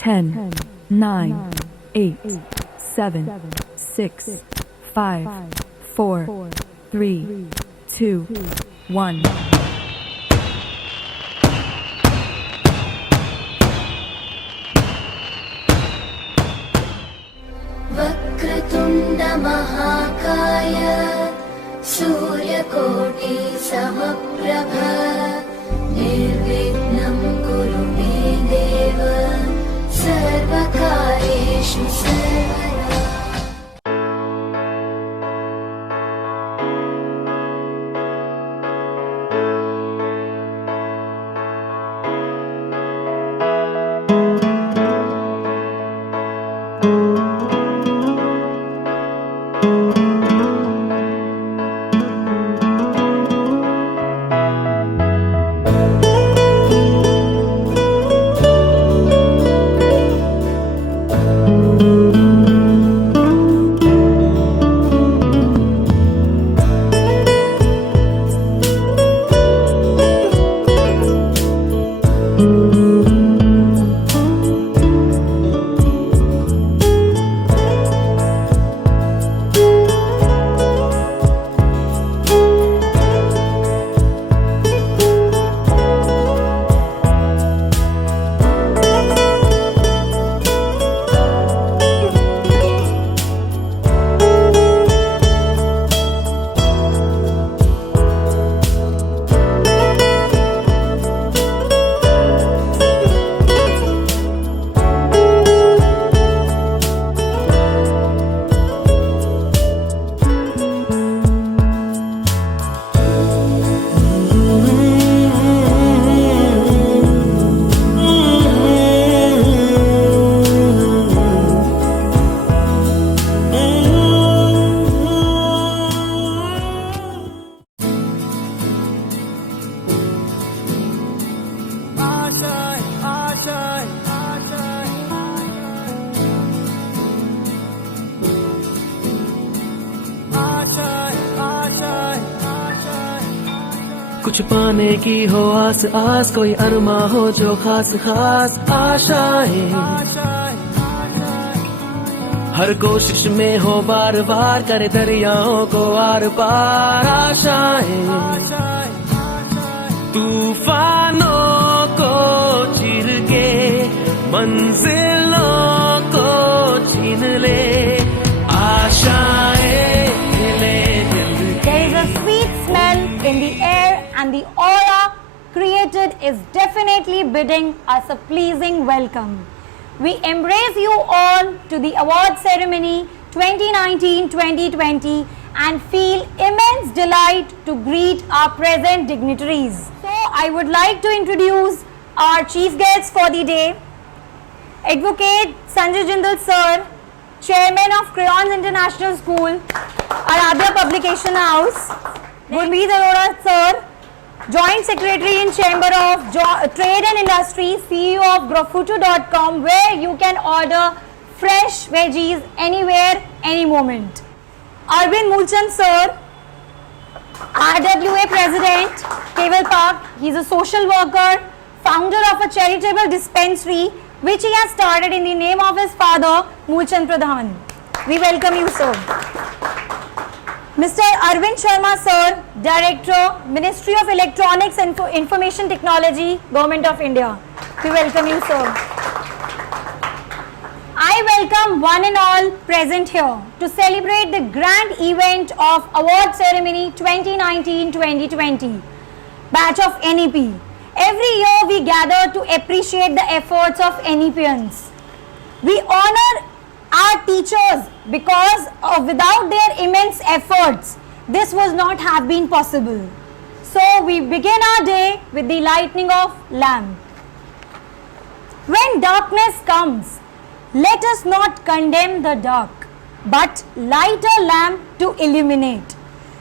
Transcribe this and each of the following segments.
10, 9, 8, 7, 6, 5, 4, 3, 2, 1. वक्रतुण्ड महाकाय सूर्यकोटि समप्रभ निर्विघ्नं कुरु मे देव सर्वकार्येषु सर्वदा। कुछ पाने की हो आस आस, कोई अरमा हो जो खास खास आशाएं, हर कोशिश में हो बार बार, करे दरियाओं को आर पार आशाएं, तूफानों को चीर के मंजिलों को छीन ले आशाएं ले दिल। There is a sweet smell in the air and the aura created is definitely bidding us a pleasing welcome. We embrace you all to the award ceremony 2019-2020 and feel immense delight to greet our present dignitaries. So I would like to introduce our chief guests for the day, Advocate Sanjay Jindal Sir, Chairman of Crayons International School, Aradhya Publication House, Gurmeet Arora Sir, Joint Secretary in Chamber of Trade and Industry, CEO of Groffuto.com, where you can order fresh veggies anywhere, any moment. Arvind Mulchand Sir, RWA President, Keval Park. He is a social worker, founder of a charitable dispensary which he has started in the name of his father, Mulchand Pradhan. We welcome you, sir. Mr. Arvind Sharma Sir, Director, Ministry of Electronics and Information Technology, Government of India. We welcome you, sir. I welcome one and all present here to celebrate the grand event of Award Ceremony 2019-2020, batch of NEP. Every year we gather to appreciate the efforts of NEPians. We honor our teachers because without their immense efforts, this was not have been possible. So we begin our day with the lighting of lamp. When darkness comes, let us not condemn the dark, but light a lamp to illuminate.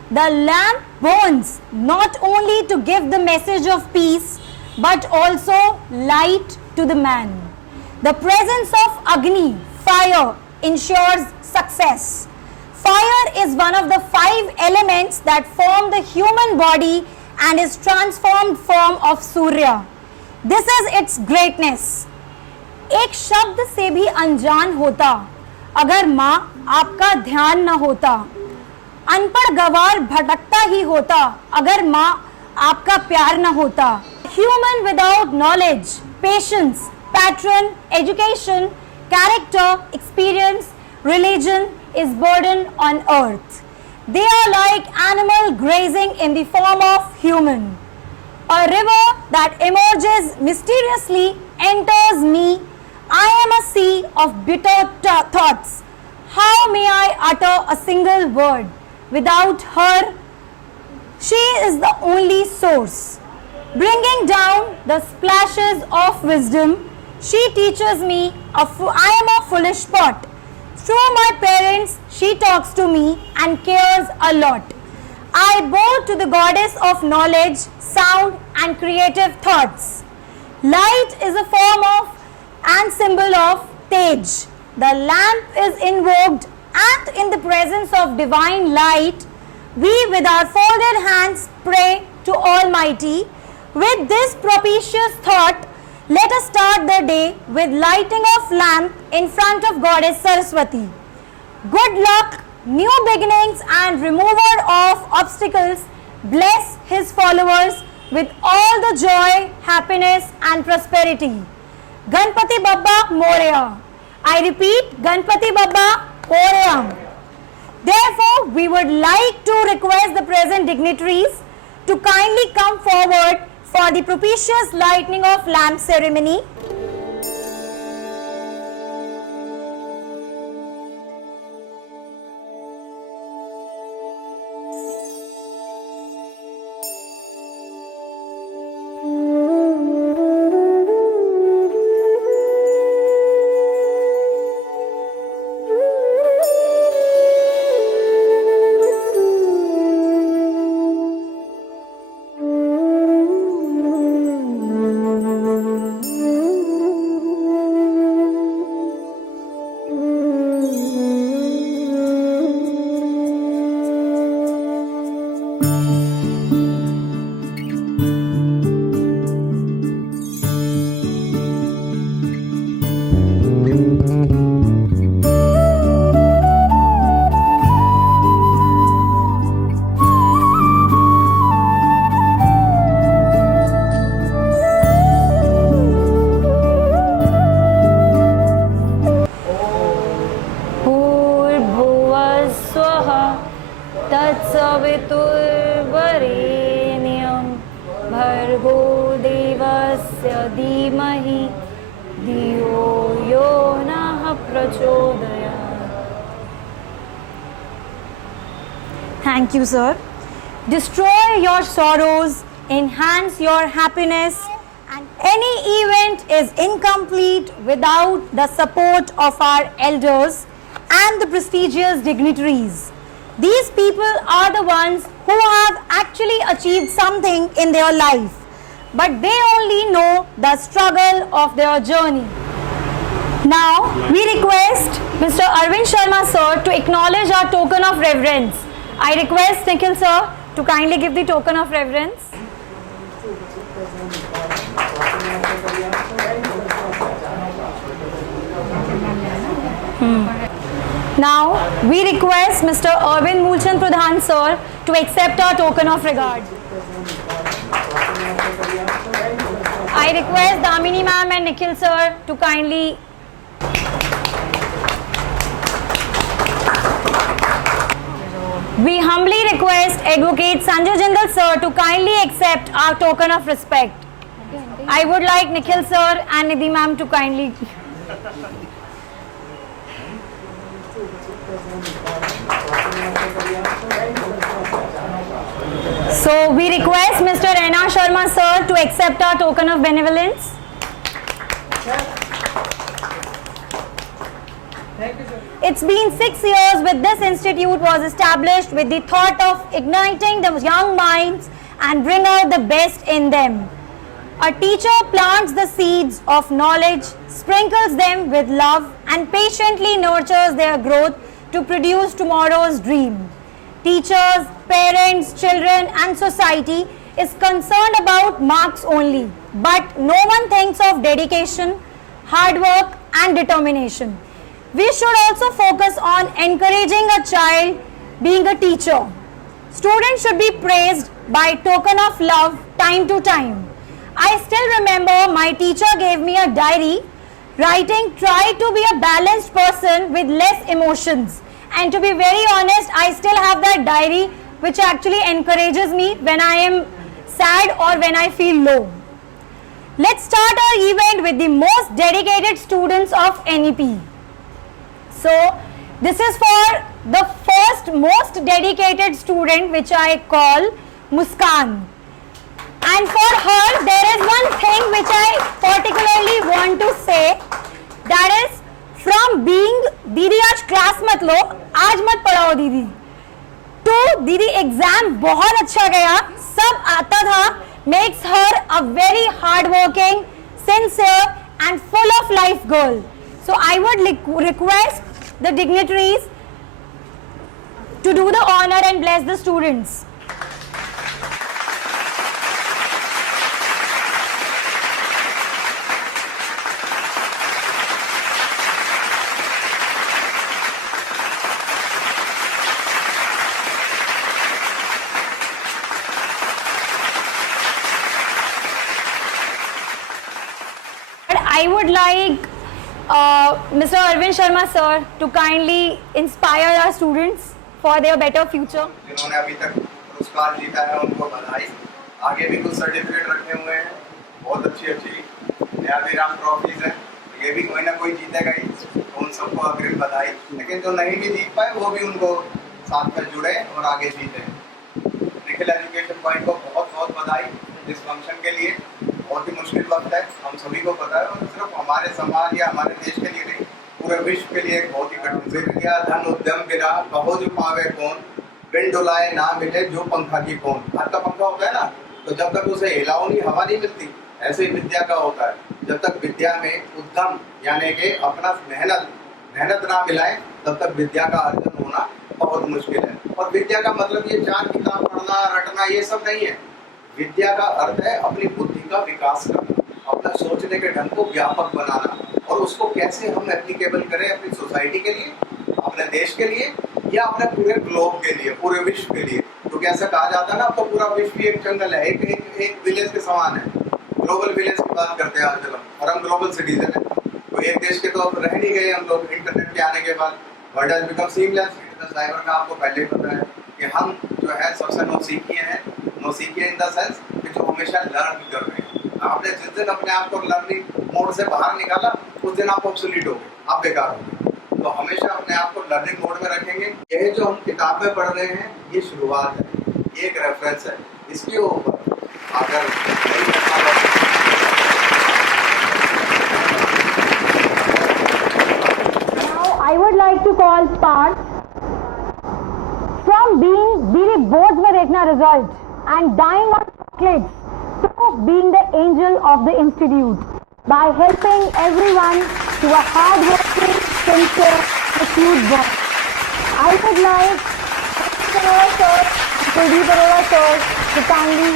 The lamp burns not only to give the message of peace, but also light to the man. The presence of Agni, fire, ensures success. Fire is one of the 5 elements that form the human body and is transformed form of Surya. This is its greatness. एक शब्द से भी अनजान होता अगर माँ आपका ध्यान न होता। अनपढ़ गवार भटकता ही होता अगर माँ आपका प्यार न होता। Human without knowledge, patience, pattern, education, character, experience, religion is burden on earth. They are like animal grazing in the form of human. A river that emerges mysteriously enters me. I am a sea of bitter thoughts. How may I utter a single word? Without her, she is the only source. Bringing down the splashes of wisdom, she teaches me I am a foolish pot. Through my parents, she talks to me and cares a lot. I bow to the goddess of knowledge, sound and creative thoughts. Light is a form of and symbol of Tej. The lamp is invoked, and in the presence of divine light, we with our folded hands pray to Almighty. With this propitious thought, let us start the day with lighting of lamp in front of Goddess Saraswati. Good luck, new beginnings and remover of obstacles. Bless his followers with all the joy, happiness and prosperity. Ganpati Bappa Moria. I repeat, Ganpati Bappa Moria. Therefore, we would like to request the present dignitaries to kindly come forward for the propitious lighting of lamp ceremony. तत्सवितुर्वरेण्यं भर्गो देवस्य धीमहि धियो यो नः प्रचोदयात्. Thank you, sir. Destroy your sorrows, enhance your happiness, and any event is incomplete without the support of our elders and the prestigious dignitaries. These people are the ones who have actually achieved something in their life, but they only know the struggle of their journey. Now, we request Mr. Arvind Sharma sir to acknowledge our token of reverence. I request Nikhil sir to kindly give the token of reverence. Now, we request Mr. Arvind Mulchand Pradhan sir to accept our token of regard. I request Damini ma'am and Nikhil sir to kindly We humbly request Advocate Sanjay Jindal sir to kindly accept our token of respect. I would like Nikhil sir and Nidhi ma'am to kindly. So we request Mr. Raina Sharma sir to accept our token of benevolence. It's been 6 years with this institute was established with the thought of igniting the young minds and bring out the best in them. A teacher plants the seeds of knowledge, sprinkles them with love and patiently nurtures their growth to produce tomorrow's dream. Teachers, parents, children and society is concerned about marks only, but no one thinks of dedication, hard work and determination. We should also focus on encouraging a child being a teacher. Students should be praised by token of love time to time. I still remember my teacher gave me a diary writing, try to be a balanced person with less emotions. And to be very honest, I still have that diary which actually encourages me when I am sad or when I feel low. Let's start our event with the most dedicated students of NEP. So, this is for the first most dedicated student which I call Muskan. And for her, there is one thing which I particularly want to say, that is from being दीदी आज class मत लो, आज मत पढ़ाओ दीदी, तो दीदी exam बहुत अच्छा गया, सब आता था, makes her a very hardworking, sincere and full of life girl. So I would request the dignitaries to do the honor and bless the students. I would like Mr. Arvind Sharma sir to kindly inspire our students for their better future. जिन्होंने अभी तक पुरस्कार जीता है उनको बधाई। आगे भी कुछ सर्टिफिकेट रखे हुए हैं, बहुत अच्छी दयावीराम ट्रॉफीज हैं, ये भी कोई ना कोई जीतेगा ही, तो उन सबको अग्रिम बधाई। लेकिन जो नहीं भी जीत पाए वो भी उनको साथ में जुड़े और आगे जीते। निखिल एजुकेशन पॉइंट को बहुत बहुत बधाई इस फंक्शन के लिए। बहुत ही मुश्किल वक्त है, हम सभी को पता है, और सिर्फ हमारे समाज या हमारे देश के लिए नहीं, पूरे विश्व के लिए एक बहुत ही कठिन विद्या धन उद्यम बिना कहो जो पावे कौन, बिन डुलाए ना मिले जो पंखा की कौन। हाथ का पंखा होता है ना, तो जब तक उसे हिलाओ नहीं हवा नहीं मिलती, ऐसे ही विद्या का होता है। जब तक विद्या में उद्यम यानी कि अपना मेहनत ना मिलाए, तब तक विद्या का अर्जन होना बहुत मुश्किल है। और विद्या का मतलब ये 4 किताब पढ़ना रटना ये सब नहीं है। विद्या का अर्थ है अपनी बुद्धि का विकास करना, अपना सोचने के ढंग को व्यापक बनाना, और उसको कैसे हम एप्लीकेबल करें अपनी सोसाइटी के लिए, अपने देश के लिए, या अपने पूरे ग्लोब के लिए, पूरे विश्व के लिए। क्योंकि ऐसा कहा जाता है ना, तो पूरा विश्व एक जंगल है, एक विलेज के समान है। ग्लोबल विलेज की बात करते हैं आजकल और हम ग्लोबल सिटीजन है। तो एक देश के तो अब रह नहीं गए हम लोग। इंटरनेट के आने के बाद world has become seamless. Cyber का आपको पहले ही पता है कि हम जो है सबसे नौसिखिए हैं। नौसिखिए इन द सेंस कि जो हमेशा लर्न कर रहे हैं। आपने जिस दिन अपने आप को लर्निंग मोड से बाहर निकाला, उस दिन आप ऑब्सोलीट हो गए, आप बेकार हो गए। तो हमेशा अपने आप को लर्निंग मोड में रखेंगे। यह जो हम किताब में पढ़ रहे हैं, ये शुरुआत है, ये एक रेफरेंस है। इसके ऊपर अगर I would like to call Parth from being दीदी बोर्ड में देखना result and dying on chocolates to being the angel of the institute by helping everyone to a hard-working, sincere, acute boy. I would like Arora sir and Kuldeep Arora sir to kindly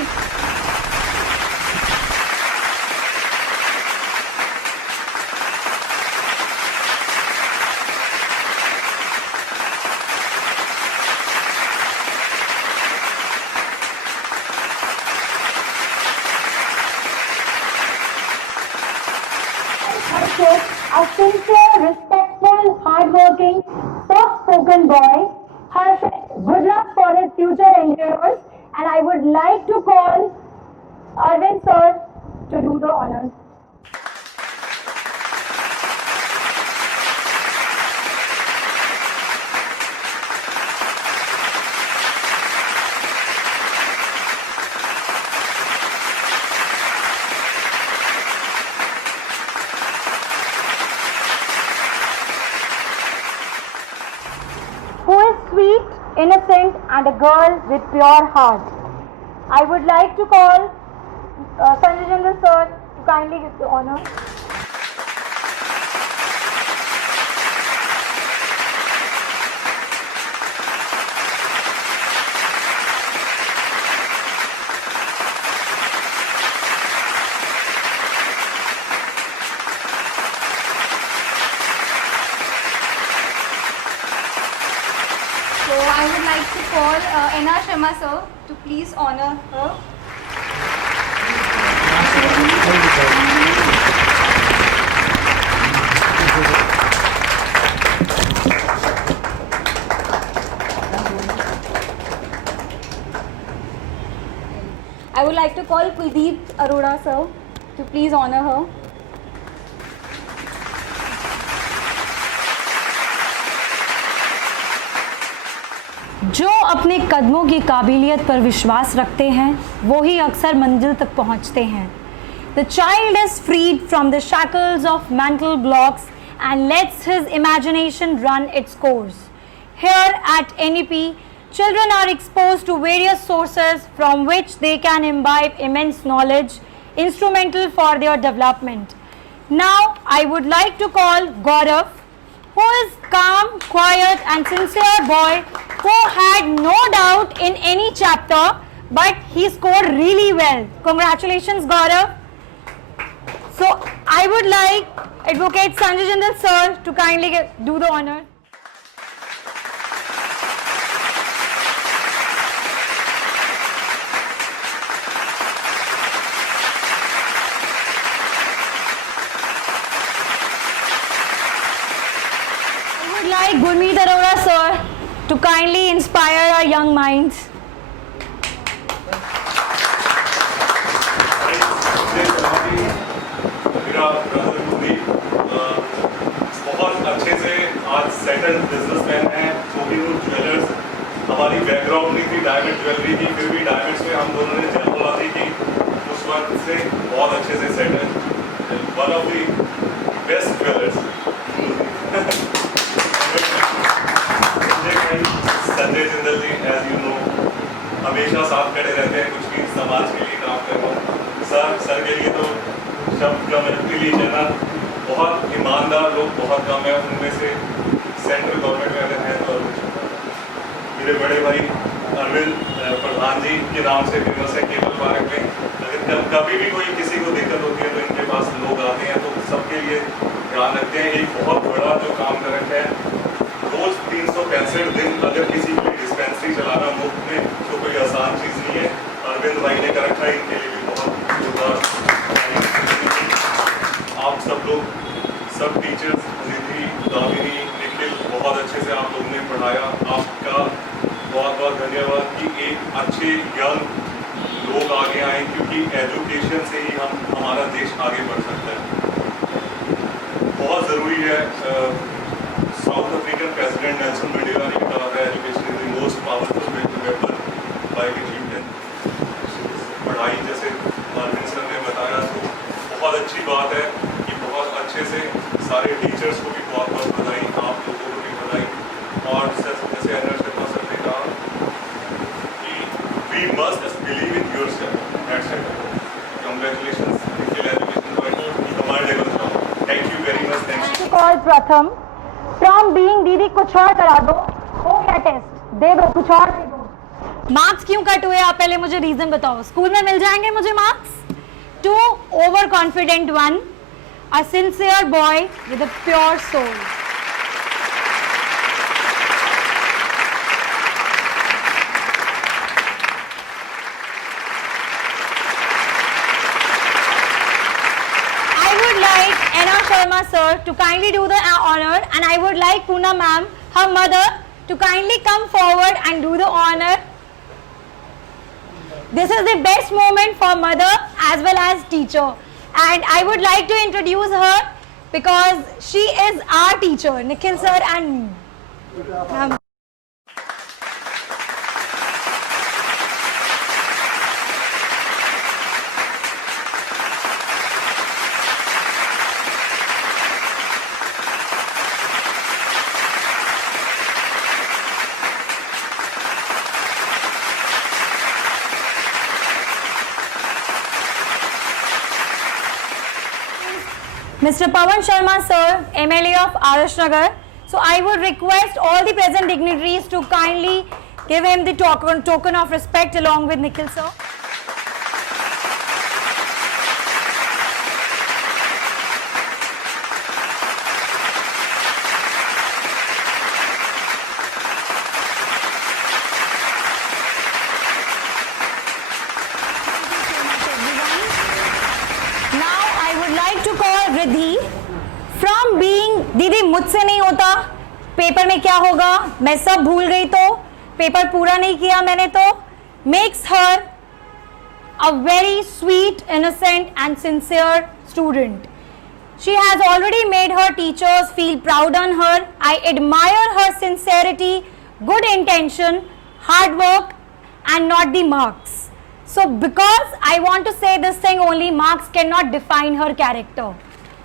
a sincere, respectful, hardworking, soft-spoken boy. Harshit, good luck for his future endeavors, and I would like to call Arvind sir to do the honors. Who is sweet, innocent and a girl with pure heart. I would like to call Sanjay Chandra sir to kindly give the honor. So I would like to call N.R. Sharma sir to please honor her. I would like to call Kuldeep Arora sir to please honor her. जो अपने कदमों की काबिलियत पर विश्वास रखते हैं वो ही अक्सर मंजिल तक पहुंचते हैं. The child is freed from the shackles of mental blocks and lets his imagination run its course. Here at NEP, children are exposed to various sources from which they can imbibe immense knowledge, instrumental for their development. Now, I would like to call Gaurav, who is calm, quiet and sincere boy who had no doubt in any chapter, but he scored really well. Congratulations, Gaurav. So, I would like Advocate Sanjay Jindal sir to kindly do the honor. I would like Gurmeet Arora sir to kindly inspire our young minds. मेरा brother Gurmeet बहुत अच्छे से आज settled businessman है. Kohinoor jewellers हमारी background नहीं थी diamond jewellery की, फिर भी डायमंड्स में हम दोनों ने जल बोला थी कि उस वक्त से बहुत अच्छे से settle. One of the best jewellers Sanjay Jindal ji, as you know, हमेशा साथ खड़े रहते हैं कुछ भी समाज के लिए काम करना. सर के लिए तो शब्द कम है, के लिए जाना. बहुत ईमानदार लोग बहुत कम है, उनमें से सेंट्रल गवर्नमेंट में अगर हैं तो मेरे बड़े भाई अरविंद प्रधान जी के नाम से फेमस है केबल पार्क में. अगर कभी भी कोई किसी को दिक्कत होती है तो इनके पास लोग आते हैं, तो सबके लिए ध्यान रखते हैं. एक बहुत बड़ा जो काम कर रखा है, रोज 365 दिन अगर किसी की डिस्पेंसरी चलाना मुफ्त में, तो कोई आसान चीज़ नहीं है. अरविंद भाई ने कर रखा है, इनके लिए भी बहुत जोरदार. आप सब लोग, सब टीचर्स, निधि, दामिनी, निखिल, बहुत अच्छे से आप लोगों ने पढ़ाया. आपका बहुत बहुत धन्यवाद कि एक अच्छे यंग लोग आगे आए, क्योंकि एजुकेशन से ही हमारा देश आगे बढ़ सकता है. बहुत ज़रूरी है. South African president Nelson Mandela ने कहा था, education is the most powerful weapon by which you can. पढ़ाई जैसे अरविंद सर ने बताया, तो बहुत अच्छी बात है कि बहुत अच्छे से सारे टीचर्स को भी बहुत बहुत बधाई, आप लोगों को भी बधाई. और जैसे एन.आर. शर्मा सर ने कहा कि we must believe in yourself. Congratulations, education commendable job. Thank you very much. Thank you. Call Pratham from being दीदी कुछ और करा दो, हो गया टेस्ट, दे दो, कुछ और दे दो. मार्क्स क्यों कट हुए, आप पहले मुझे रीजन बताओ. स्कूल में मिल जाएंगे मुझे marks. Too overconfident one, a sincere boy with a pure soul. I would like N.R. Sharma sir to kindly do the honor, and I would like Poonam ma'am, her mother, to kindly come forward and do the honor. This is the best moment for mother as well as teacher, and I would like to introduce her because she is our teacher, Nikhil sir and me. Mr. Pawan Sharma sir, MLA of Adarsh Nagar. So I would request all the present dignitaries to kindly give him the token of respect along with Nikhil sir. दीदी मुझसे नहीं होता, paper में क्या होगा, मैं सब भूल गई तो, पेपर पूरा नहीं किया मैंने तो, makes her a very sweet, innocent and sincere student. She has already made her teachers feel proud on her. I admire her sincerity, good intention, hard work and not the marks. So because I want to say this thing only, marks cannot define her character.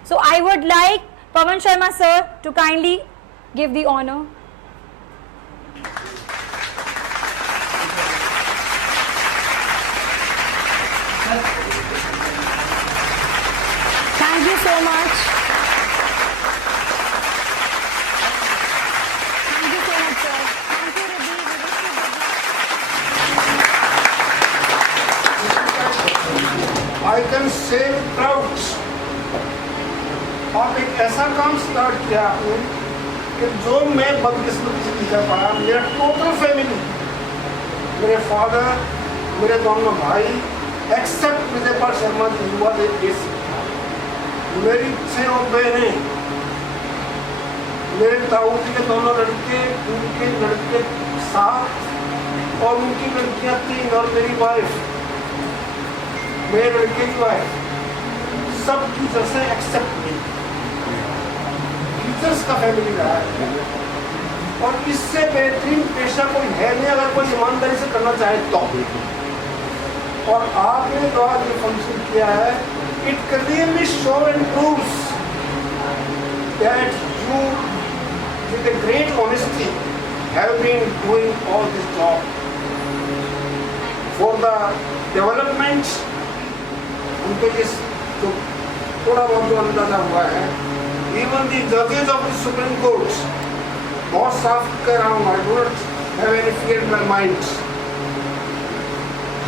So I would like Pawan Sharma sir to kindly give the honor. Thank you so much. Thank you so much, sir. Thank you, Riddhi. We wish you good luck. I can say proud. आप एक ऐसा काम start किया आपने कि जो मैं बदकिस्मती से नहीं कर पाया। मेरा टोटल फैमिली, मेरे फादर, मेरे दोनों भाई, एक्सेप्ट विजय पाल शर्मा जी हुआ मेरी 6 बहनें, मेरे ताऊ जी के दोनों लड़के, उनके लड़के 7 और उनकी लड़कियां 3 और मेरी वाइफ, मेरे लड़के की वाइफ, सब टीचर से एक्सेप्ट नहीं। टीचर्स का फैमिली रहा है और इससे बेहतरीन पेशा कोई है नहीं अगर कोई ईमानदारी से करना चाहे तो। और आपने जो आज ये फंक्शन किया है, it clearly shows and proves that you, with a great honesty, have been doing all this job for the development. उनको ये जो थोड़ा बहुत जो अंदाजा हुआ है, even the judges of the Supreme Court, बहुत साफ कर रहा हूँ, I don't have any fear in my mind.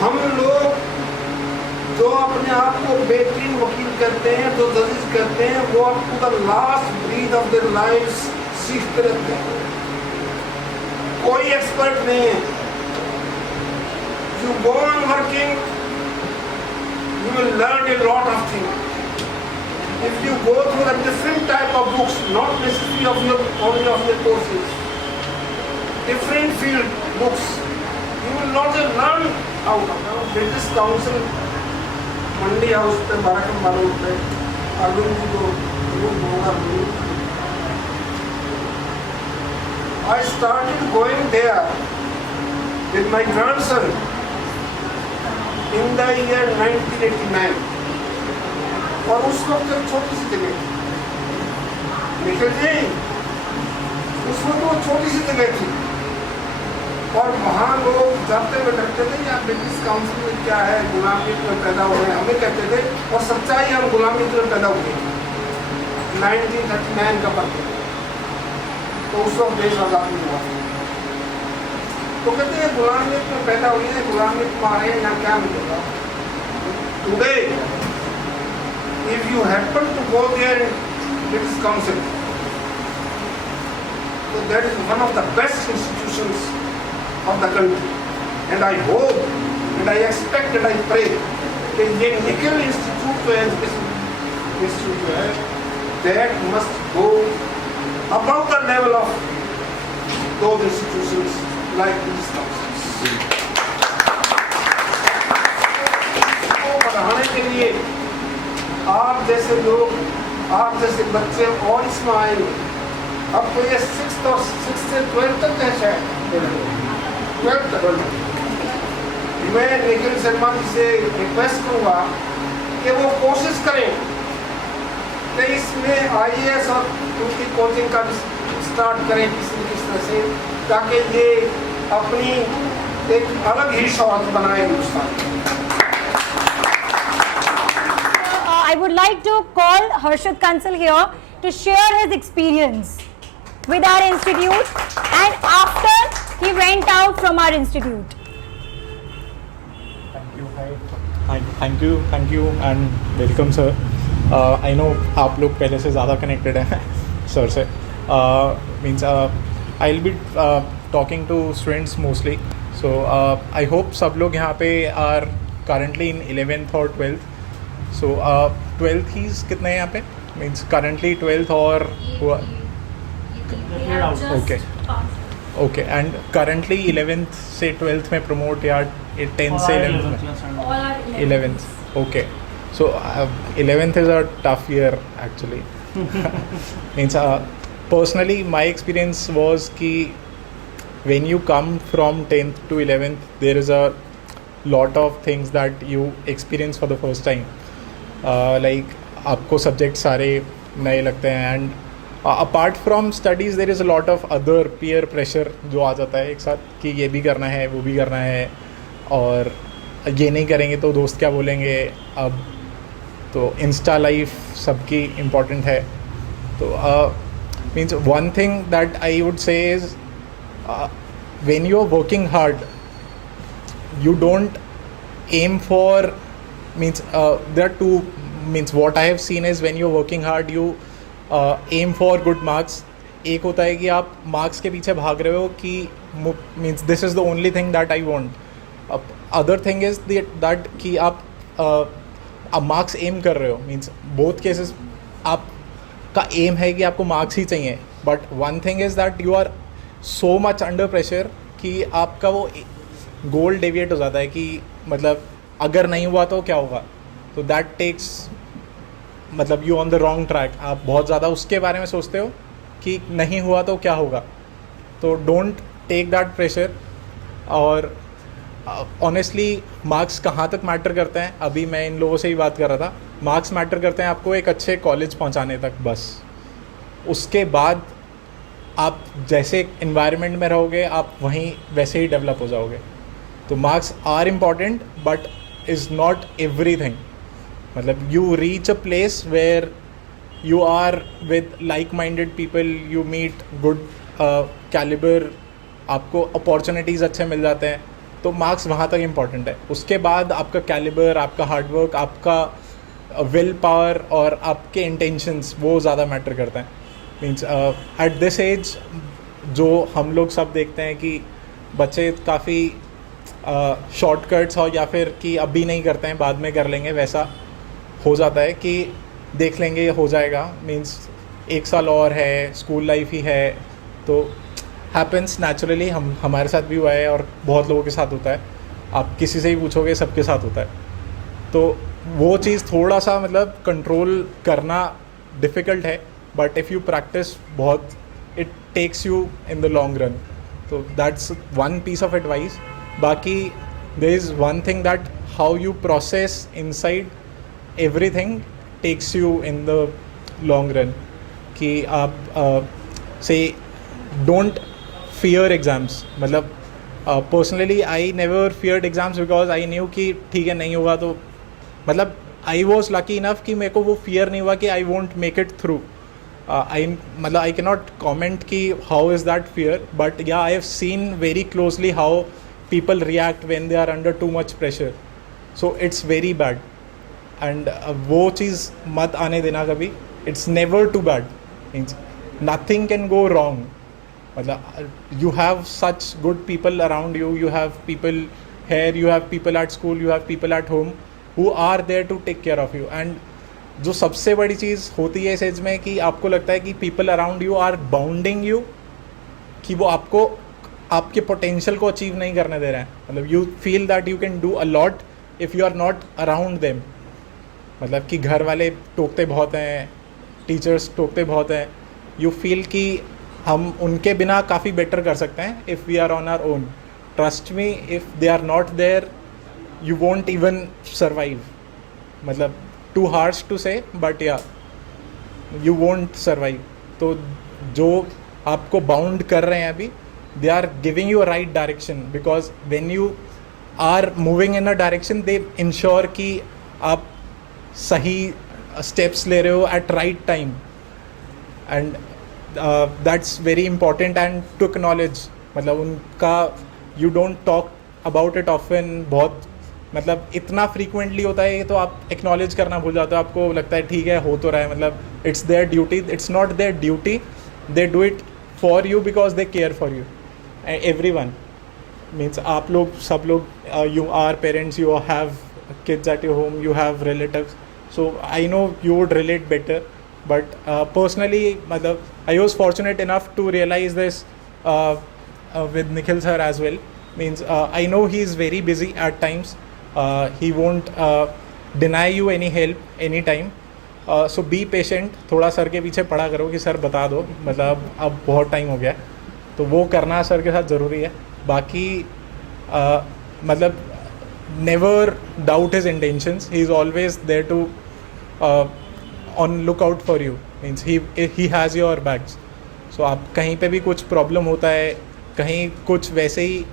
हम लोग जो अपने आप को बेहतरीन वकील करते हैं, जो जजेस करते हैं, वो आपको the last breath of their lives सीखते रहते हैं। कोई एक्सपर्ट नहीं है। You go on working, you will learn a lot of things. If you go through the different type of books, not necessary of your only of your courses, different field books, you will not learn out of British Council Mandi House पे 12 number road पे अरविंद जी को room होगा। I started going there with my grandson in the year 1989 और उस वक्त एक छोटी सी जगह निकल गई, उस वक्त वो छोटी सी जगह थी और वहाँ लोग जाते हुए डरते थे या ब्रिटिश काउंसिल में क्या है, गुलामी में पैदा हो गए हमें कहते थे, और सच्चाई हम गुलामी में पैदा हुए। 1939 का पत्र, तो उस वक्त देश आज़ाद नहीं हुआ। तो कहते हैं गुलामी में पैदा हुई है, गुलामी तुम्हारे यहाँ क्या मिलेगा। Today if you happen to go there in British Council, so that is one of the best institutions of the country, and I hope and I expect and I pray that ये Nikhil institute जो है, institute जो है, that must go above the level of those institutions like British Councils. इसको बढ़ाने के लिए आप जैसे लोग, आप जैसे बच्चे और इसमें आएंगे। अब तो ये 6th और 6 से 12 तक है शायद, 12 तक। मैं निखिल शर्मा जी से रिक्वेस्ट करूँगा कि वो कोशिश करें कि इसमें IAS और उनकी कोचिंग का स्टार्ट करें किसी न किस तरह से, ताकि ये अपनी एक अलग ही शौहरत बनाए Hindustan. I would like to call Harshad Kansal here to share his experience with our institute and after he went out from our institute. Thank you and welcome sir. I know आप लोग पहले से ज़्यादा connected हैं sir से. Means I'll be talking to students mostly. So I hope सब लोग यहाँ पे are currently in 11th और 12th. So 12th ही कितने हैं यहाँ पे मीन्स करंटली 12th और हुआ okay okay and currently 11th से 12th में प्रमोट या 10th से 11th में 11th okay so 11th is a tough year actually means personally my experience was कि when you come from 10th to 11th there is a lot of things that you experience for the first time like आपको subjects सारे नए लगते हैं and apart from studies there is a lot of other peer pressure जो आ जाता है एक साथ कि ये भी करना है वो भी करना है और ये नहीं करेंगे तो दोस्त क्या बोलेंगे अब तो इंस्टा लाइफ सबकी इम्पोर्टेंट है तो means one thing that I would say is when you're working hard you don't aim for means there are two means what I have seen is when you're working hard you aim for good marks एक होता है कि आप marks के पीछे भाग रहे हो कि means this is the only thing that I want other thing is that कि आप मार्क्स एम कर रहे हो means both cases आप का एम है कि आपको मार्क्स ही चाहिए but one thing is that you are so much under pressure कि आपका वो गोल डेविएट हो जाता है कि मतलब अगर नहीं हुआ तो क्या होगा तो दैट टेक्स मतलब you on the wrong track आप बहुत ज़्यादा उसके बारे में सोचते हो कि नहीं हुआ तो क्या होगा तो डोंट टेक दैट प्रेशर और ऑनेस्टली मार्क्स कहाँ तक मैटर करते हैं अभी मैं इन लोगों से ही बात कर रहा था मार्क्स मैटर करते हैं आपको एक अच्छे कॉलेज पहुंचाने तक बस उसके बाद आप जैसे इन्वायरमेंट में रहोगे आप वहीं वैसे ही डेवलप हो जाओगे तो marks are important but is not everything मतलब you reach a place where you are with like minded people you meet good calibre आपको अपॉर्चुनिटीज़ अच्छे मिल जाते हैं तो मार्क्स वहाँ तक इम्पॉर्टेंट है उसके बाद आपका कैलिबर आपका हार्डवर्क आपका विल पावर और आपके इंटेंशंस वो ज़्यादा मैटर करते हैं मीन्स एट दिस एज जो हम लोग सब देखते हैं कि बच्चे काफ़ी शॉर्टकट्स और या फिर कि अभी नहीं करते हैं बाद में कर लेंगे वैसा हो जाता है कि देख लेंगे हो जाएगा मीन्स एक साल और है स्कूल लाइफ ही है तो हैपन्स नेचुरली हमारे साथ भी हुआ है और बहुत लोगों के साथ होता है आप किसी से ही पूछोगे सबके साथ होता है तो वो चीज़ थोड़ा सा मतलब कंट्रोल करना डिफ़िकल्ट है बट इफ़ यू प्रैक्टिस बहुत it takes you in the long run तो that's one piece of advice बाकी there is one thing that how you process inside everything takes you in the long run कि आप से don't fear exams मतलब personally I never feared exams because I knew कि ठीक है नहीं होगा तो मतलब आई वॉज लकी इनफ कि मेरे को वो फियर नहीं हुआ कि I won't make it through I मतलब आई कैन नॉट कॉमेंट कि how is that fear but yeah I have seen very closely how people react when they are under too much pressure so it's very bad and वो चीज़ मत आने देना कभी it's never too bad means nothing can go wrong मतलब you have such good people around you, you have people here, you have people at school, you have people at home who are there to take care of you and जो सबसे बड़ी चीज़ होती है इस as में कि आपको लगता है कि people around you are bounding you कि वो आपको आपके पोटेंशियल को अचीव नहीं करने दे रहे हैं मतलब you feel that you can do a lot if you are not around them मतलब कि घर वाले टोकते बहुत हैं टीचर्स टोकते बहुत हैं you feel कि हम उनके बिना काफ़ी बेटर कर सकते हैं if we are on our own trust me if they are not there you won't even survive मतलब too harsh to say but yeah you won't survive तो जो आपको बाउंड कर रहे हैं अभी they are giving you a right direction because when you are moving in a direction they ensure कि आप सही स्टेप्स ले रहे हो at right time and that's very important and to acknowledge मतलब उनका you don't talk about it often बहुत मतलब इतना फ्रीक्वेंटली होता है तो आप एक्नॉलेज करना भूल जाते हो आपको लगता है ठीक है हो तो रहा है मतलब it's their duty it's not their duty they do it for you because they care for you everyone means आप लोग सब लोग you are parents you have kids at your home you have relatives so I know you would relate better But personally, matlab, I was fortunate enough to realize this with Nikhil sir as well. Means I know he is very busy at times. He won't deny you any help any time. So be patient. थोड़ा sir के पीछे पड़ा करो कि sir बता दो, मतलब अब बहुत टाइम हो गया, तो वो करना सर के साथ ज़रूरी है. बाकी मतलब never doubt his intentions. He is always there to on lookout for you. Means he has your backs. So आप कहीं पे भी कुछ प्रॉब्लम होता है, कहीं कुछ वैसे ही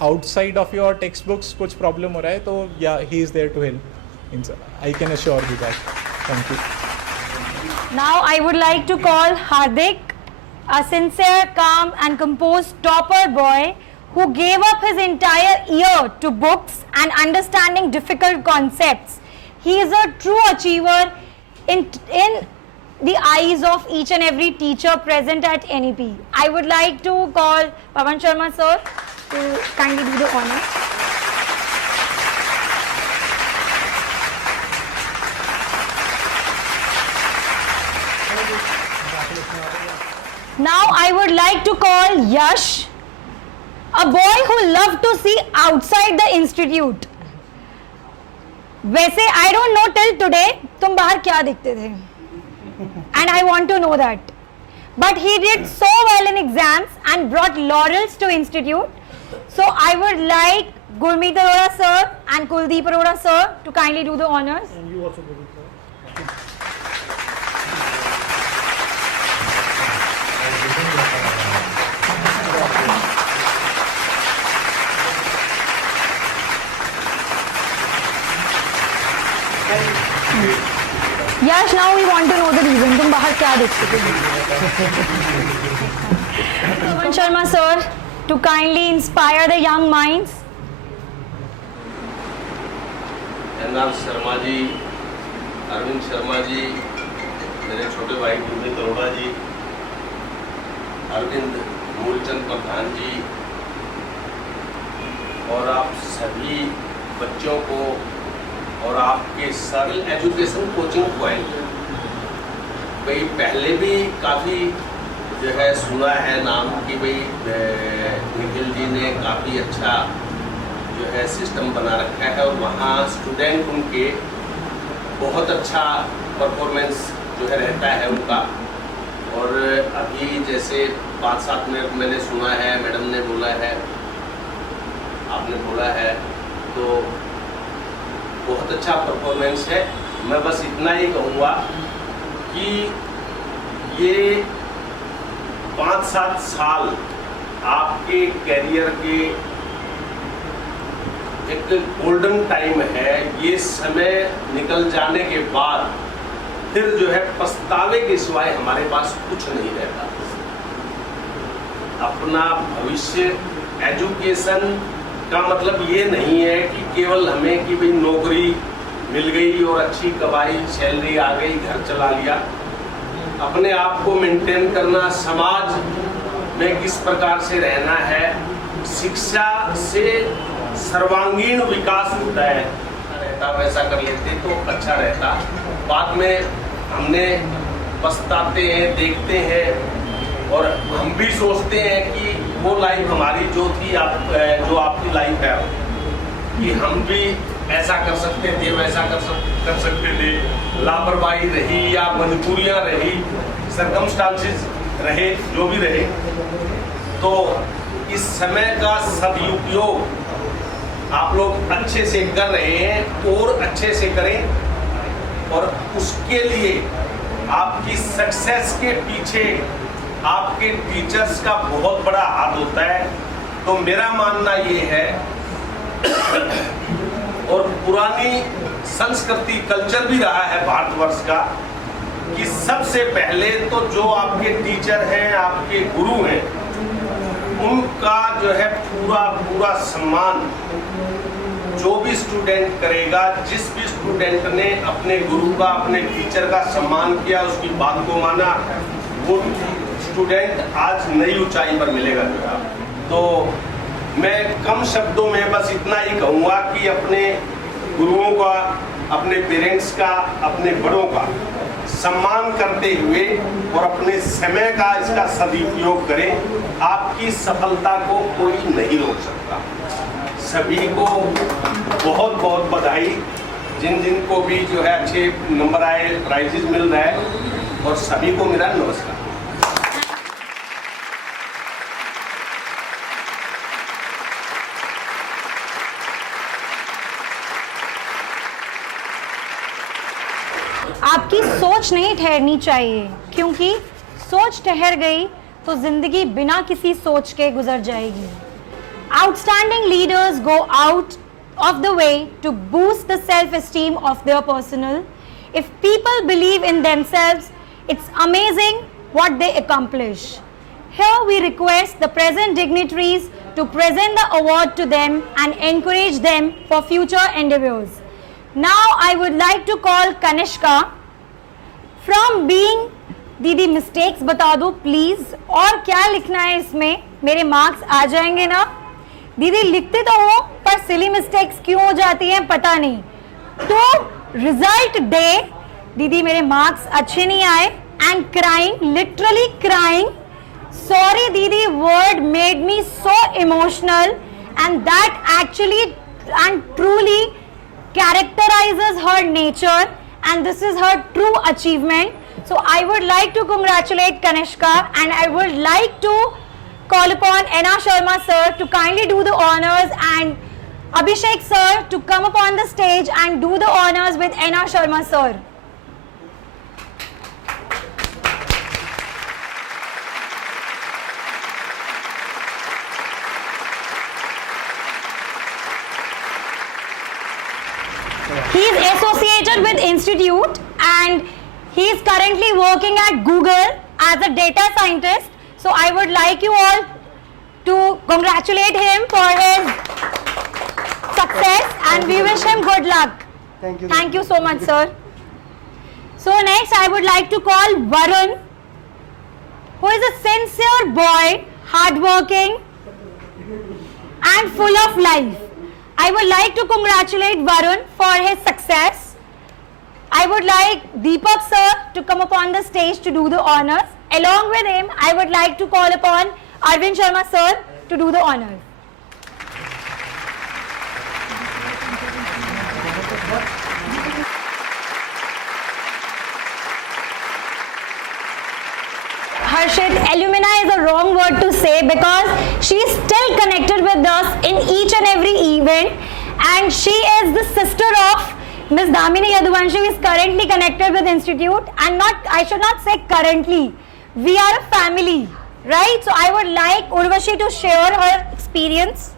outside of your textbooks कुछ प्रॉब्लम हो रहा है, तो yeah, he is there to help. Means I can assure you that. Thank you. Now I would like to call Hardik, a sincere, calm and composed topper boy who gave up his entire year to books and understanding difficult concepts. He is a true achiever in the eyes of each and every teacher present at NEP. I would like to call Pawan Sharma sir to kindly do the honor. Now I would like to call Yash, a boy who loved to see outside the institute. वैसे I don't know till today तुम बाहर क्या देखते थे, and I want to know that. But he did so well in exams and brought laurels to institute. So I would like Gurmeet Arora sir and Kuldeep Arora sir to kindly do the honors. And you also, Gurmeet sir. Yash, now we want to know the reason. तुम बाहर क्या देखते थे? Pawan Sharma sir to kindly inspire the young minds. N R Sharma ji, Arvind Sharma ji, मेरे छोटे भाई गुरमीत अरोड़ा जी, अरविंद मूलचंद प्रधान जी, और आप सभी बच्चों को और आपके सरल एजुकेशन कोचिंग पॉइंट, भाई पहले भी काफ़ी जो है सुना है नाम कि भाई निखिल जी ने काफ़ी अच्छा जो है सिस्टम बना रखा है और वहाँ स्टूडेंट उनके बहुत अच्छा परफॉर्मेंस जो है रहता है उनका. और अभी जैसे 5-7 मिनट मैंने सुना है, मैडम ने बोला है, आपने बोला है, तो बहुत अच्छा परफॉर्मेंस है. मैं बस इतना ही कहूँगा कि ये 5-7 साल आपके कैरियर के एक गोल्डन टाइम है. ये समय निकल जाने के बाद फिर जो है पछतावे के सिवाय हमारे पास कुछ नहीं रहता. अपना भविष्य, एजुकेशन का मतलब ये नहीं है कि केवल हमें कि भाई नौकरी मिल गई और अच्छी कमाई, सैलरी आ गई, घर चला लिया. अपने आप को मेंटेन करना, समाज में किस प्रकार से रहना है, शिक्षा से सर्वांगीण विकास होता है. रहता वैसा कर लेते तो अच्छा रहता. बाद में हमने पछताते हैं, देखते हैं और हम भी सोचते हैं कि वो लाइफ हमारी जो थी, जो आपकी लाइफ है, कि हम भी ऐसा कर सकते थे, वैसा कर सकते थे. लापरवाही रही या मजबूरियां रही, सर्कमस्टांसेस रहे, जो भी रहे, तो इस समय का सदुपयोग आप लोग अच्छे से कर रहे हैं और अच्छे से करें. और उसके लिए आपकी सक्सेस के पीछे आपके टीचर्स का बहुत बड़ा हाथ होता है. तो मेरा मानना ये है, और पुरानी संस्कृति, कल्चर भी रहा है भारतवर्ष का, कि सबसे पहले तो जो आपके टीचर हैं, आपके गुरु हैं, उनका जो है पूरा सम्मान जो भी स्टूडेंट करेगा. जिस भी स्टूडेंट ने अपने गुरु का, अपने टीचर का सम्मान किया, उसकी बात को माना, वो स्टूडेंट आज नई ऊंचाई पर मिलेगा. तो मैं कम शब्दों में बस इतना ही कहूँगा कि अपने गुरुओं का, अपने पेरेंट्स का, अपने बड़ों का सम्मान करते हुए और अपने समय का इसका सदुपयोग करें। आपकी सफलता को कोई नहीं रोक सकता। सभी को बहुत बहुत बधाई, जिन जिन को भी जो है अच्छे नंबर आए, प्राइजेस मिल रहा है, और सभी को मेरा नमस्कार। आपकी सोच नहीं ठहरनी चाहिए, क्योंकि सोच ठहर गई तो जिंदगी बिना किसी सोच के गुजर जाएगी। Outstanding leaders go out of the way to boost the self-esteem of their personnel. If people believe in themselves, it's amazing what they accomplish. Here we request the present dignitaries to present the award to them and encourage them for future endeavors. Now I would like to call Kanishka from being दीदी mistakes बता दो please, और क्या लिखना है इसमें, मेरे marks आ जाएंगे ना। दीदी लिखते तो हो पर सिली मिस्टेक्स क्यों हो जाती हैं पता नहीं। तो रिजल्ट डे दीदी मेरे मार्क्स अच्छे नहीं आए and crying, literally crying, sorry दीदी, word made me so emotional and that actually and truly characterizes her nature, and this is her true achievement. So I would like to congratulate Kanishka, and I would like to call upon N.R. Sharma sir to kindly do the honors, and Abhishek sir to come upon the stage and do the honors with N.R. Sharma sir. He is associated with Institute and he is currently working at Google as a data scientist. So I would like you all to congratulate him for his success and we wish him good luck. Thank you. Thank you so much, sir. So next I would like to call Varun, who is a sincere boy, hardworking and full of life. I would like to congratulate Varun for his success. I would like Deepak sir to come upon the stage to do the honors. Along with him, I would like to call upon Arvind Sharma sir to do the honors. Harshit, alumni is a wrong word to say because she is still connected with us in each and every event, and she is the sister of Ms. Damini Yadurvanshi, who is currently connected with Institute, and I should not say currently, we are a family, right? So I would like Urvashi to share her experience.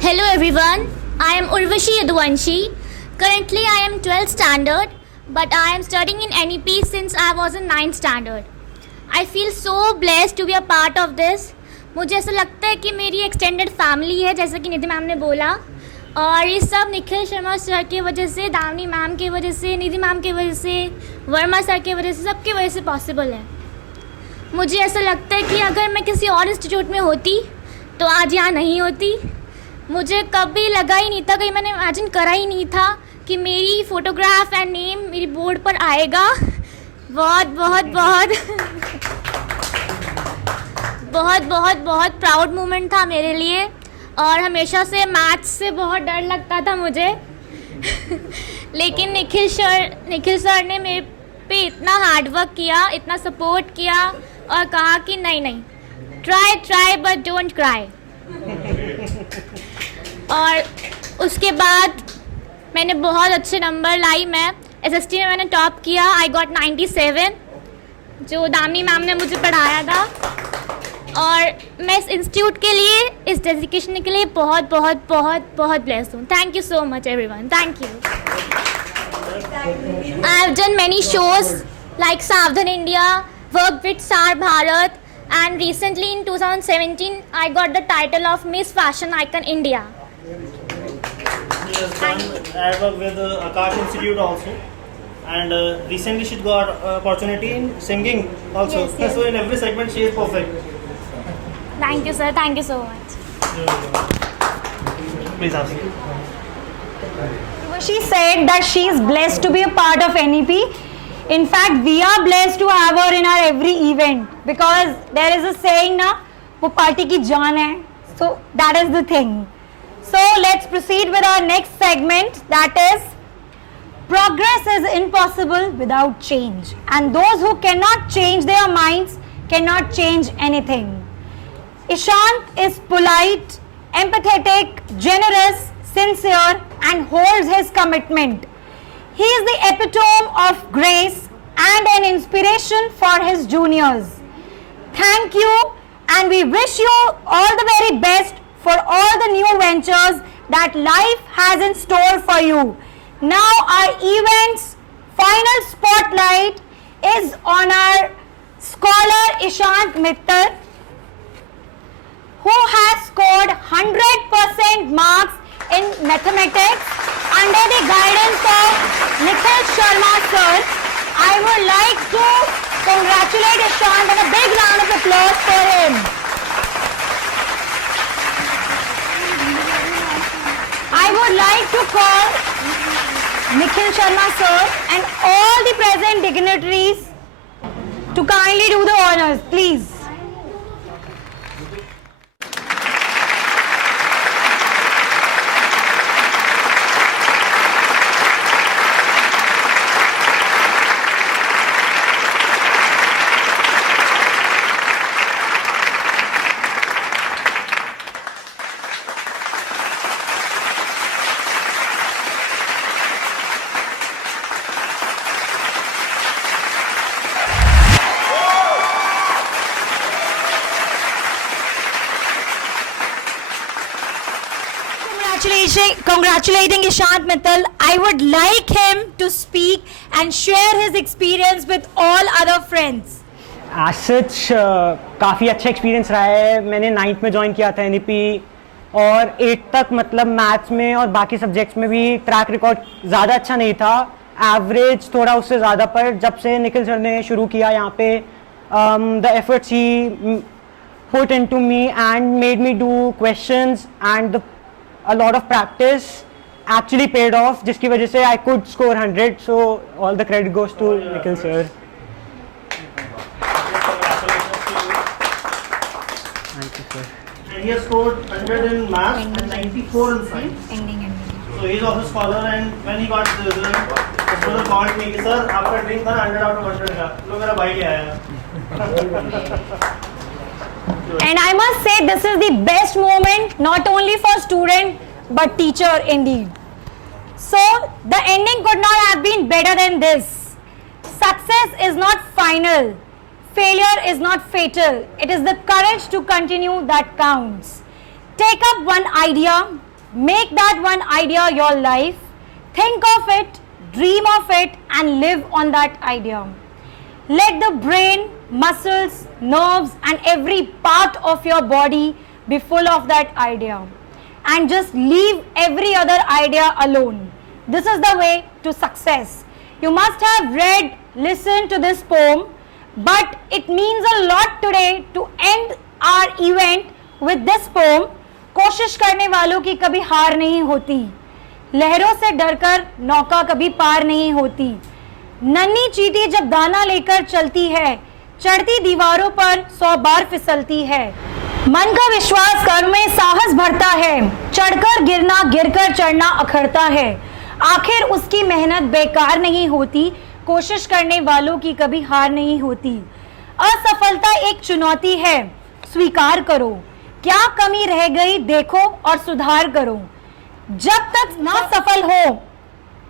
Hello everyone, I am Urvashi Yadurvanshi. Currently I am 12th standard, but I am studying in NEP since I was in 9th standard. I feel so blessed to be a part of this. मुझे ऐसा लगता है कि मेरी extended family है, जैसा कि निधि ma'am ने बोला, और ये सब निखिल शर्मा सर की वजह से, दामिनी मैम की वजह से, निधि मैम की वजह से, वर्मा सर की वजह से, सबकी वजह से पॉसिबल है। मुझे ऐसा लगता है कि अगर मैं किसी और इंस्टीट्यूट में होती तो आज यहाँ नहीं होती। मुझे कभी लगा ही नहीं था, कहीं मैंने इमेजिन करा ही नहीं था कि मेरी फ़ोटोग्राफ एंड नेम मेरी बोर्ड पर आएगा। बहुत बहुत बहुत बहुत बहुत बहुत प्राउड मोमेंट था मेरे लिए, और हमेशा से मैथ्स से बहुत डर लगता था मुझे लेकिन निखिल सर ने मेरे पे इतना हार्डवर्क किया, इतना सपोर्ट किया और कहा कि नहीं नहीं, ट्राई बट डोंट क्राई। और उसके बाद मैंने बहुत अच्छे नंबर लाई। मैं SST में मैंने टॉप किया, आई गॉट 97, जो दामिनी मैम ने मुझे पढ़ाया था। और मैं इस इंस्टीट्यूट के लिए, इस डेडिकेशन के लिए बहुत बहुत बहुत बहुत ब्लेस्ड हूँ। Thank you so much everyone, thank you. I have done many shows like Savdhaan India, work with star Bharat, and recently in 2017 I got the title of Miss Fashion Icon India. Yes, I work with Akash Institute also, and recently she got opportunity in singing also. Yes. So in every segment she is perfect. Thank you sir, thank you so much. Please ask. She said that she is blessed to be a part of NEP. In fact, we are blessed to have her in our every event because there is a saying na, वो party की जान है. So that is the thing. So let's proceed with our next segment, that is progress is impossible without change, and those who cannot change their minds cannot change anything. Ishant is polite, empathetic, generous, sincere, and holds his commitment. He is the epitome of grace and an inspiration for his juniors. Thank you, and we wish you all the very best for all the new ventures that life has in store for you. Now our event's final spotlight is on our scholar Ishant Mittal, who has scored 100% marks in mathematics under the guidance of Nikhil Sharma sir. I would like to congratulate Ishant and a big round of applause for him. I would like to call Nikhil Sharma sir and all the present dignitaries to kindly do the honors, please. Congratulating Ishant Mittal, I would like him to speak and share his experience with all other friends. As such, काफ़ी अच्छा experience रहा है. मैंने 9th में join किया था NEP और 8th तक मतलब मैथ्स में और बाकी सब्जेक्ट्स में भी ट्रैक रिकॉर्ड ज़्यादा अच्छा नहीं था. एवरेज थोड़ा उससे ज़्यादा, पर जब से निखिल सर ने शुरू किया यहाँ पे the efforts he put into me and made me do questions and a lot of practice actually paid off, जिसकी वजह से I could score 100. So all the credit goes to Nikhil sir. Thank you sir. And he has scored 100 in maths and 94 in science. So he is also a scholar, and when he got the result, his brother called me, sir, after drink था 100 out of 100 का, लो मेरा भाई ले आया. And I must say this is the best moment not only for student but teacher indeed. So the ending could not have been better than this. Success is not final. Failure is not fatal. It is the courage to continue that counts. Take up one idea, make that one idea your life, think of it, dream of it, and live on that idea. Let the brain, muscles, nerves, and every part of your body be full of that idea. And just leave every other idea alone. This is the way to success. You must have read, listened to this poem, but it means a lot today to end our event with this poem. कोशिश करने वालों की कभी हार नहीं होती, लहरों से डरकर नौका कभी पार नहीं होती. नन्ही चींटी जब दाना लेकर चलती है, चढ़ती दीवारों पर 100 बार फिसलती है. मन का विश्वास कर्म में साहस भरता है, चढ़कर गिरना गिरकर चढ़ना अखरता है. आखिर उसकी मेहनत बेकार नहीं होती, कोशिश करने वालों की कभी हार नहीं होती. असफलता एक चुनौती है, स्वीकार करो. क्या कमी रह गई देखो और सुधार करो. जब तक ना सफल हो,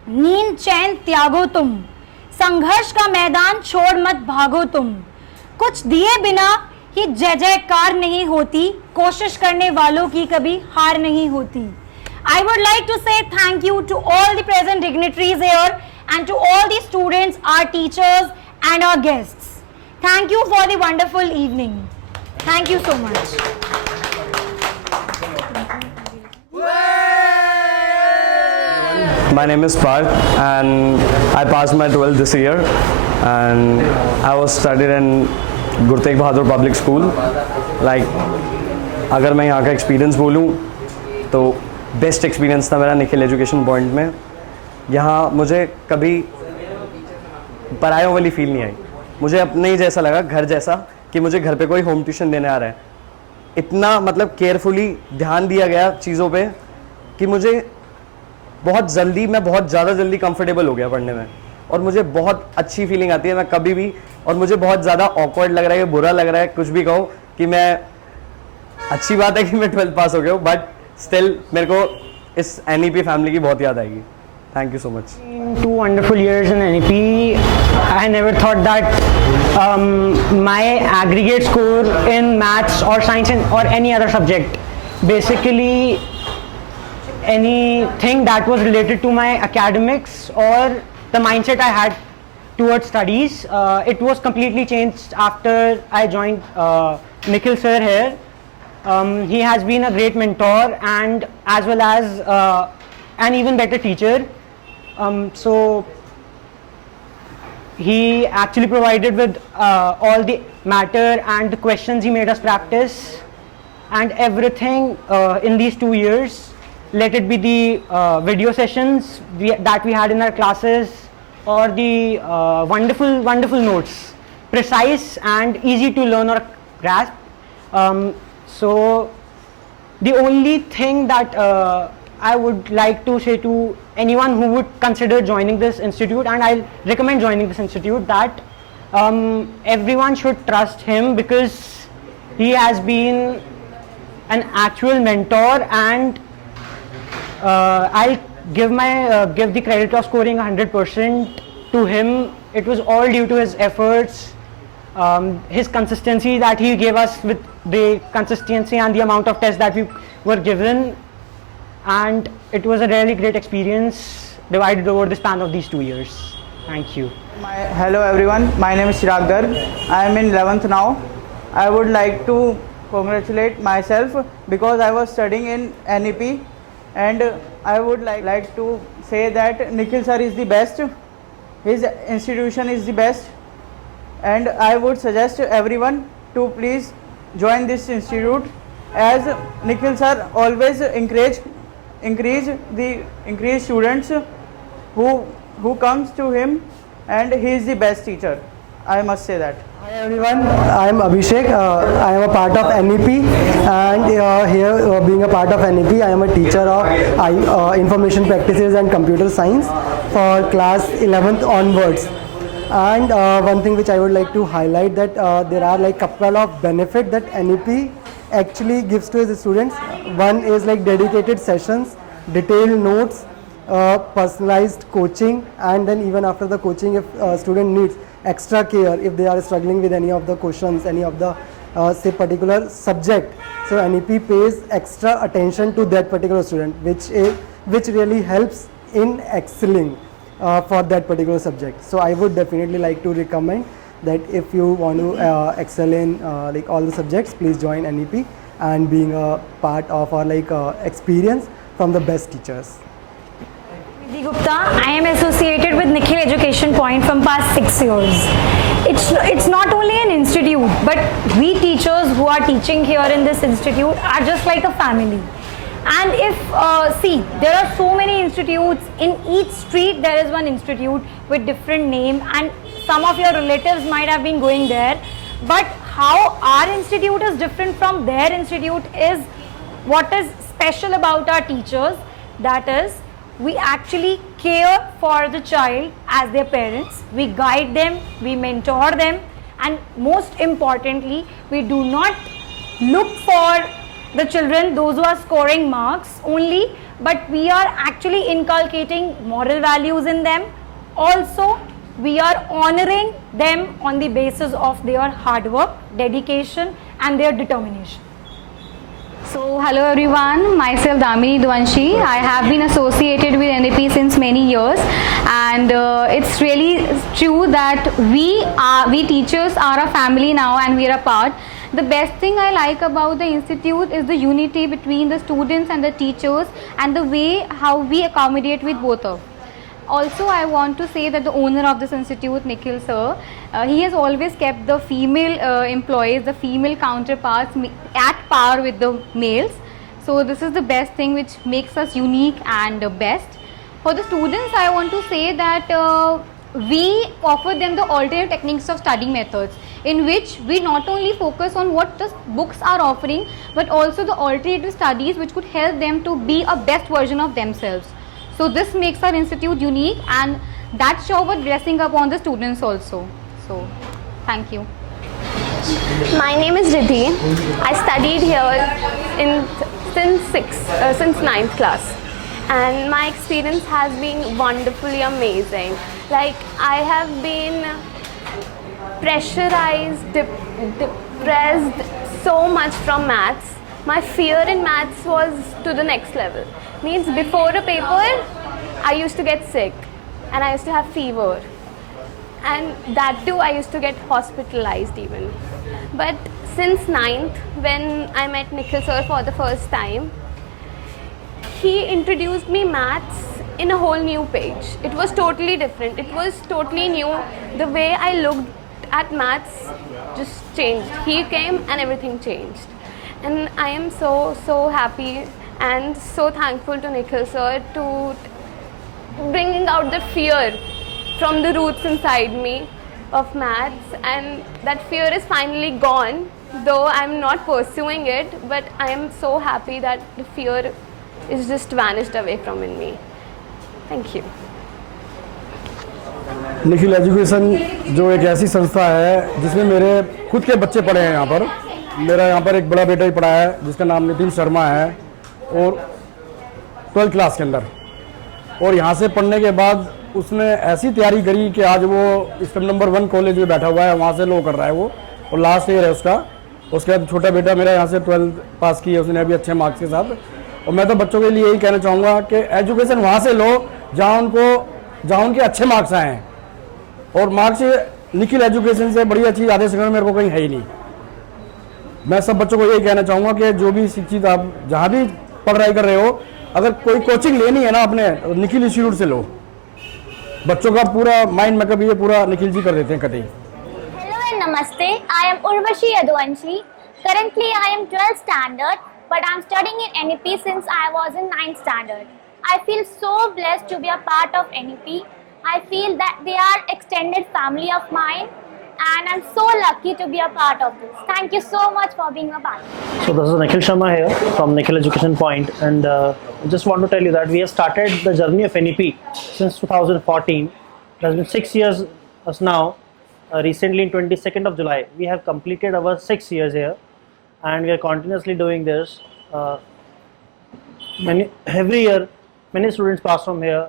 नींद चैन त्यागो तुम. संघर्ष का मैदान छोड़ मत भागो तुम. कुछ दिए बिना ही जय जयकार नहीं होती, कोशिश करने वालों की कभी हार नहीं होती. I would like to say thank you to all the present dignitaries here and to all the students, our teachers and our guests. Thank you for the wonderful evening. Thank you so much. My name is Parth and I passed my 12th this year and I was studied in Guru Tegh Bahadur Public School. Like अगर मैं यहाँ का experience बोलूँ तो best experience था मेरा Nikhil education point में. यहाँ मुझे कभी परायों वाली फील नहीं आई। मुझे अपने ही जैसा लगा, घर जैसा, कि मुझे घर पे कोई होम ट्यूशन देने आ रहा है। इतना मतलब केयरफुली ध्यान दिया गया चीज़ों पे कि मुझे बहुत ज़्यादा जल्दी कंफर्टेबल हो गया पढ़ने में, और मुझे बहुत अच्छी फीलिंग आती है मैं कभी भी, और मुझे बहुत ज़्यादा ऑकवर्ड लग रहा है, बुरा लग रहा है, कुछ भी कहो कि मैं, अच्छी बात है कि मैं 12th पास हो गया हूँ, बट स्टिल मेरे को इस NEP फैमिली की बहुत याद आएगी। Thank you so much. 2 wonderful years in NEP. I never thought that my aggregate score in maths or science or any other subject, basically anything that was related to my academics or the mindset I had towards studies, it was completely changed after I joined Nikhil sir here. He has been a great mentor and as well as an even better teacher. So he actually provided with all the matter and the questions he made us practice and everything in these 2 years. Let it be the video sessions that we had in our classes or the wonderful notes, precise and easy to learn or grasp. So the only thing that I would like to say to anyone who would consider joining this institute, and I'll recommend joining this institute, that everyone should trust him because he has been an actual mentor, and I'll give the credit of scoring 100% to him. It was all due to his efforts, his consistency that he gave us with the consistency and the amount of tests that we were given, and it was a really great experience divided over the span of these 2 years. Thank you. Hello everyone, my name is Chirag Garg. I am in 11th now. I would like to congratulate myself because I was studying in NEP, and I would like to say that Nikhil sir is the best, his institution is the best, and I would suggest everyone to please join this institute, as Nikhil sir always encourage students who comes to him, and he is the best teacher. I must say that. Hi everyone, I am Abhishek. I am a part of NEP, and here being a part of NEP, I am a teacher of information practices and computer science for class 11th onwards. And one thing which I would like to highlight, that there are like couple of benefits that NEP actually gives to his students. One is like dedicated sessions, detailed notes, personalized coaching, and then even after the coaching, if a student needs extra care, if they are struggling with any of the questions, any of the say particular subject, so NEP pays extra attention to that particular student, which really helps in excelling for that particular subject. So I would definitely like to recommend that if you want to excel in like all the subjects, please join NEP and being a part of our like experience from the best teachers. Nidhi Gupta, I am associated with Nikhil Education Point from past 6 years. It's not only an institute, but we teachers who are teaching here in this institute are just like a family. And if see, there are so many institutes, in each street there is one institute with different name, and some of your relatives might have been going there, but how our institute is different from their institute is what is special about our teachers. That is, we actually care for the child as their parents, we guide them, we mentor them, and most importantly, we do not look for the children, those who are scoring marks only, but we are actually inculcating moral values in them. Also, we are honoring them on the basis of their hard work, dedication, and their determination. So hello everyone, myself Damini Dwanshi. I have been associated with NEP since many years, and it's really true that we teachers are a family now and we are a part. The best thing I like about the institute is the unity between the students and the teachers, and the way how we accommodate with both of. Also, I want to say that the owner of this institute, Nikhil sir, he has always kept the female employees, the female counterparts at par with the males. So this is the best thing which makes us unique and best. For the students, I want to say that we offer them the alternative techniques of study methods, in which we not only focus on what the books are offering, but also the alternative studies which could help them to be a best version of themselves. So this makes our institute unique, and that's how we're dressing up on the students also. So thank you. My name is Riddhi. I studied here since 9th class, and my experience has been wonderfully amazing. Like, I have been pressurized, depressed so much from maths. My fear in maths was to the next level. Means before a paper, I used to get sick and I used to have fever. And that too, I used to get hospitalized even. But since 9th, when I met Nikhil sir for the first time, he introduced me maths in a whole new page. It was totally different. It was totally new. The way I looked at maths just changed. He came and everything changed. And I am so happy and so thankful to Nikhil sir to bringing out the fear from the roots inside me of maths, and that fear is finally gone, though I'm not pursuing it, but I am so happy that the fear is just vanished away from in me. Thank you. Nikhil education जो एक ऐसी संस्था है जिसमें मेरे खुद के बच्चे पढ़े हैं यहाँ पर। मेरा यहाँ पर एक बड़ा बेटा ही पढ़ा है जिसका नाम नितिन शर्मा है, और 12th क्लास के अंदर। और यहाँ से पढ़ने के बाद उसने ऐसी तैयारी करी कि आज वो स्टेप नंबर 1 कॉलेज में बैठा हुआ है, वहाँ से लो कर रहा है वो, और लास्ट ईयर है उसका। उसके बाद छोटा बेटा मेरा यहाँ से 12th पास की है उसने अभी अच्छे मार्क्स के साथ। और मैं तो बच्चों के लिए यही कहना चाहूँगा कि एजुकेशन वहाँ से लो जहाँ उनके अच्छे मार्क्स आए हैं, और मार्क्स निखिल एजुकेशन से बड़ी अच्छी आधे सेकंड मेरे को कहीं है ही नहीं। मैं सब बच्चों को यही कहना चाहूँगा कि जो भी शिक्षित आप जहाँ भी पढ़ाई कर रहे हो, अगर कोई कोचिंग लेनी है ना अपने निखिल इंस्टीट्यूट से लो। बच्चों का पूरा माइंड मेकअप ये पूरा निखिल जी कर देते हैं कतई। Hello and namaste. I am Urvashi Yadwanshi. Currently I am 12th standard, but I am studying in NEP since I was in 9th standard. I feel so blessed to be a part of NEP. I feel that they are extended family of mine, and I'm so lucky to be a part of this. Thank you so much for being a part. So this is Nikhil Sharma here from Nikhil Education Point, and I just want to tell you that we have started the journey of NEP since 2014. It has been 6 years as now. Recently, in 22nd of July, we have completed our 6 years here, and we are continuously doing this. Every year, many students pass from here.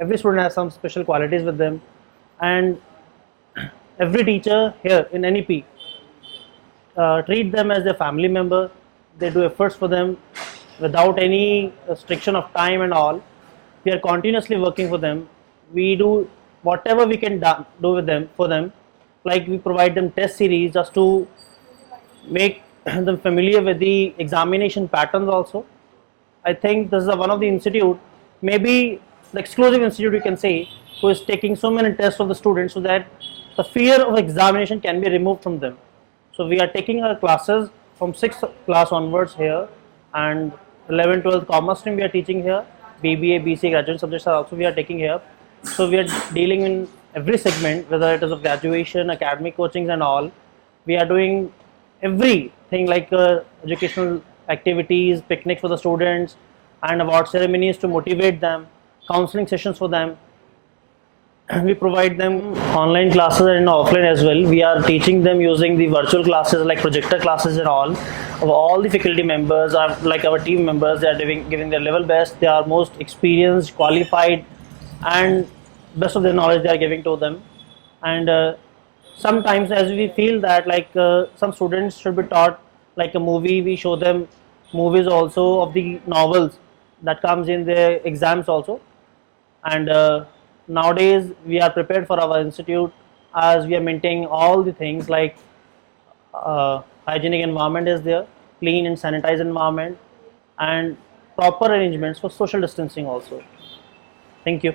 Every student has some special qualities with them, and every teacher here in NEP treat them as their family member. They do efforts for them without any restriction of time and all. We are continuously working for them. We do whatever we can do with them for them. Like, we provide them test series just to make them familiar with the examination patterns also. I think this is one of the institute, maybe the exclusive institute you can say, who is taking so many tests of the students so that the fear of examination can be removed from them. So we are taking our classes from 6th class onwards here, and 11th, 12th commerce stream we are teaching here. BBA, BCA graduate subjects are also we are taking here. So we are dealing in every segment, whether it is of graduation, academic coachings and all. We are doing everything like educational activities, picnics for the students, and award ceremonies to motivate them, counseling sessions for them. We provide them online classes and offline as well. We are teaching them using the virtual classes like projector classes and all. All the faculty members are like our team members. They are giving their level best. They are most experienced, qualified, and best of their knowledge they are giving to them. And sometimes, as we feel that like some students should be taught like a movie, we show them movies also of the novels that comes in the exams also. And nowadays we are prepared for our institute as we are maintaining all the things like hygienic environment is there, clean and sanitized environment, and proper arrangements for social distancing also. Thank you.